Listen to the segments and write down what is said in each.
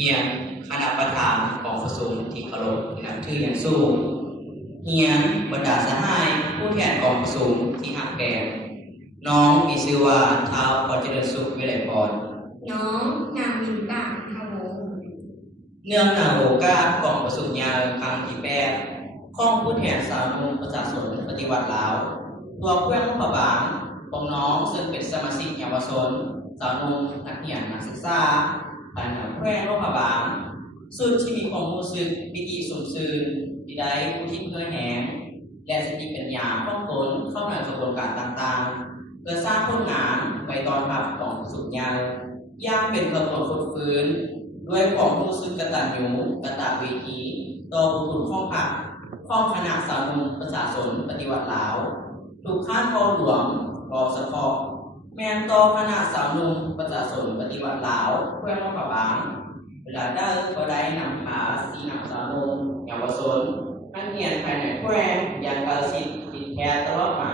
ฮียนคณะประธานของประชุมที่เคารพนับถืออย่างสูงเฮียนบรรดาสหายผู้แทนกองประชุมที่หักแกงน้องมีชื่อว่าท้าวพรเจริญสุขวิไลพรน้องนางมินตาทวงเนื่องในโอกาสกองประชุมยาวครั้งที่8ของผู้แทนสาธารณประชาชนปฏิวัติลาวตัวเพื่อนพระบางของน้องซึ่งเป็นสมาชิกเยาวชนสาวนุ่มนักเรียนนักศึกษาภายในแขวงโลกพระบางสุดที่มีความรู้สึกปิติสมซื่นที่ได้ผู้ที่เพื่อแหงและสติปัญญาของตนเข้าในกระบวนการต่างๆเพื่อสร้างผลงานไปตอนรับของสุขยาวย่างเป็นกระบวนการฟื้นด้วยความรู้สึกกตัญญูกตเวทีต่อบุญของพรรคของคณะสาธารณประชาชนปฏิวัติลาวทุกข้านพอหลวงรอสะพอแมนต่อคณะสาธารณประชาชนปฏิวัติลาวแขวงโลกพระบางเวลาได้ก็ได้นำพาสีนำสาธารณเยาวชนนักเรียนภายในแขวงยังกาลสิทธิ์ติดแคร์ตลอดมา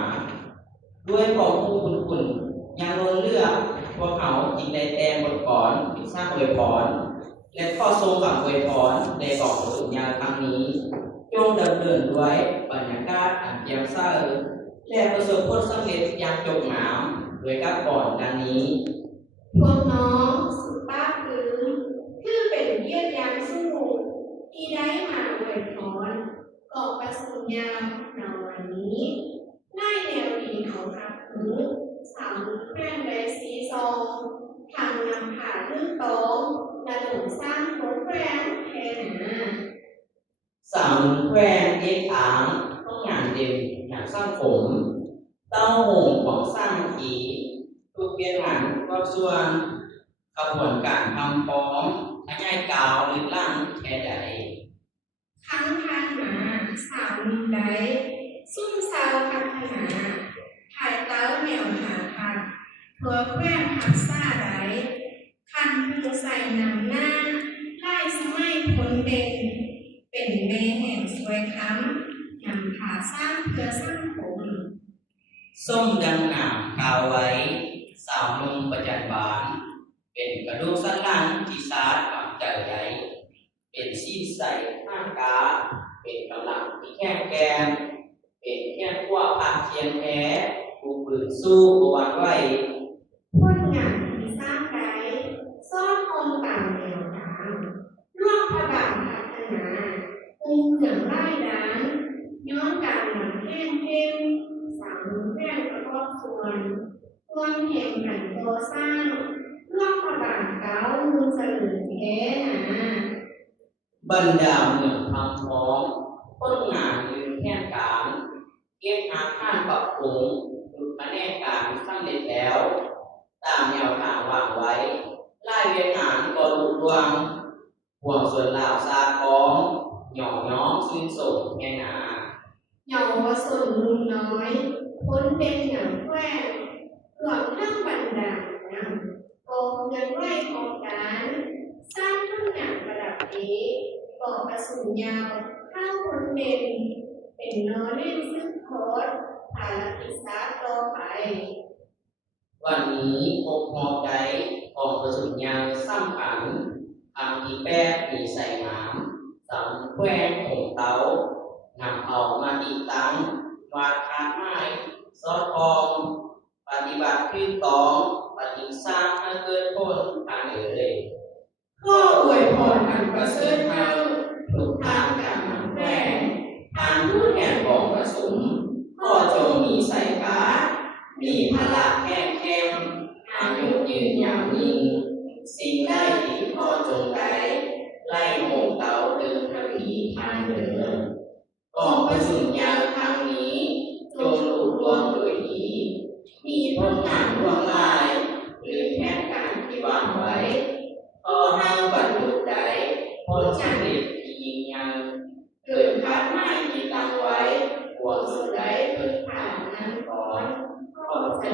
ด้วยความผู้คุณยังล้นเลือกพวกเขาจึงได้แต่งบทกลอนที่สร้างอวยพรและข้อทรงกับอวยพรในกองสุญญาครั้งนี้จงดำเนินด้วยบรรยากาศอันเยี่ยมเศร้าและประสบผลสำเร็จอย่างจงงามโดยกับก่อนดังนี้พวกน้องสุภาพคือเป็นเยี่ยมยามสู้ที่ได้มาอวยพรกองประชุมยามในวันนี้ได้แนวดีเขาครับหูสามแพร่งและสีซองทางนำผ่าเรื่องโต๊ะและหนุนสร้างโครงแรมแทนสามแควงเอกอ่างต้องงานเด่นอย่างสร้างผมเต้าหงของสร้างขีทุกเพียงหันก็ส่วนกระบวนการทำฟ้องขยายกาวหรือล่างแค่ใดทั้งทางหาสามมุมใดซุ่มซาวพัฒนาถ่ายเต้าแนวหาทัดเพื่อแคว้นทักษะใดคันคือใส่นำหน้าไล่สมัยพ้นเด่นเป็นเมแห่งสวยค้ำนำผาสร้างเพื่อสร้างผมส้มดังหนามกาวไว้สาวนุ่มประจันบานเป็นกระดูกสันหลังที่สาดความใจใหญ่เป็นซีใส่ห้างกาเป็นกำลังที่แข็งแกร่งเป็นแค่ขั้วผักเทียนแท้ผู้ปืนสู้บวันไว้พ้นงานที่สร้างไกซ่อนคงต่างแนวทางร่วมพระบาทพัฒนาองค์เหนือไร่ร้านย้อนการหลังแห้งเข้มสามแห้งประกอบส่วนร่วมแห่งกันโตสร้างร่วมพระบาทเก้ามือเสลิมแท้บรรดาเมืองทำฟ้องต้นงานยืนแค่การเก็บหาข้านปรับปรุงดูคะแนนการสำเร็จแล้วตามแนวทางวางไว้ไล่เวียนงานก็ลุรวงห่วงส่วนลาวซาคองหย่อย้อมชื่นส่งแง่หนาเยาวชนลุงน้อยพ้นเป็นหนังแควงรวมทั้งบรรดาโกงเงินไหวของการสร้างทุกอย่างประดับนี้ก่อกระสุนยาวเข้าพ้นเป็นนอเล่นซึ่งโคตรภารกิจสาต่อไปวันนี้พบหอบใจของกระสุนยาวสำคัญทางที่8มีใส่น้ำสำแควงของเตานำเอามาติดตั้งวาดคานไม้ซอดทองปฏิบัติขึ้นตองปฏิสร้างให้เกิดผลทางเลยข้ออวยพรอันประเสริฐเท่าทุกทางการนำแฝงทางผู้แทนของประสุมข้อจงมีใส่ฟ้ามีพละแข็งเข้มอายุยืนยาวนิ่งสิ่งได้ที่ข้อจงได้ไล่โมงเตาเดินทวีทางเดินกองประสุมยาวครั้งนี้จงลุล่วงโดยดีมีผลงานร่วงลายหรือแผนการที่วางไว้ขอให้บรรลุได้ผลสำเร็จที่ยิ่งใหญ่เกิดคาดหมายที่ตั้งไว้หวังสุดได้เกิดผ่านนั้นก่อนขอบใจ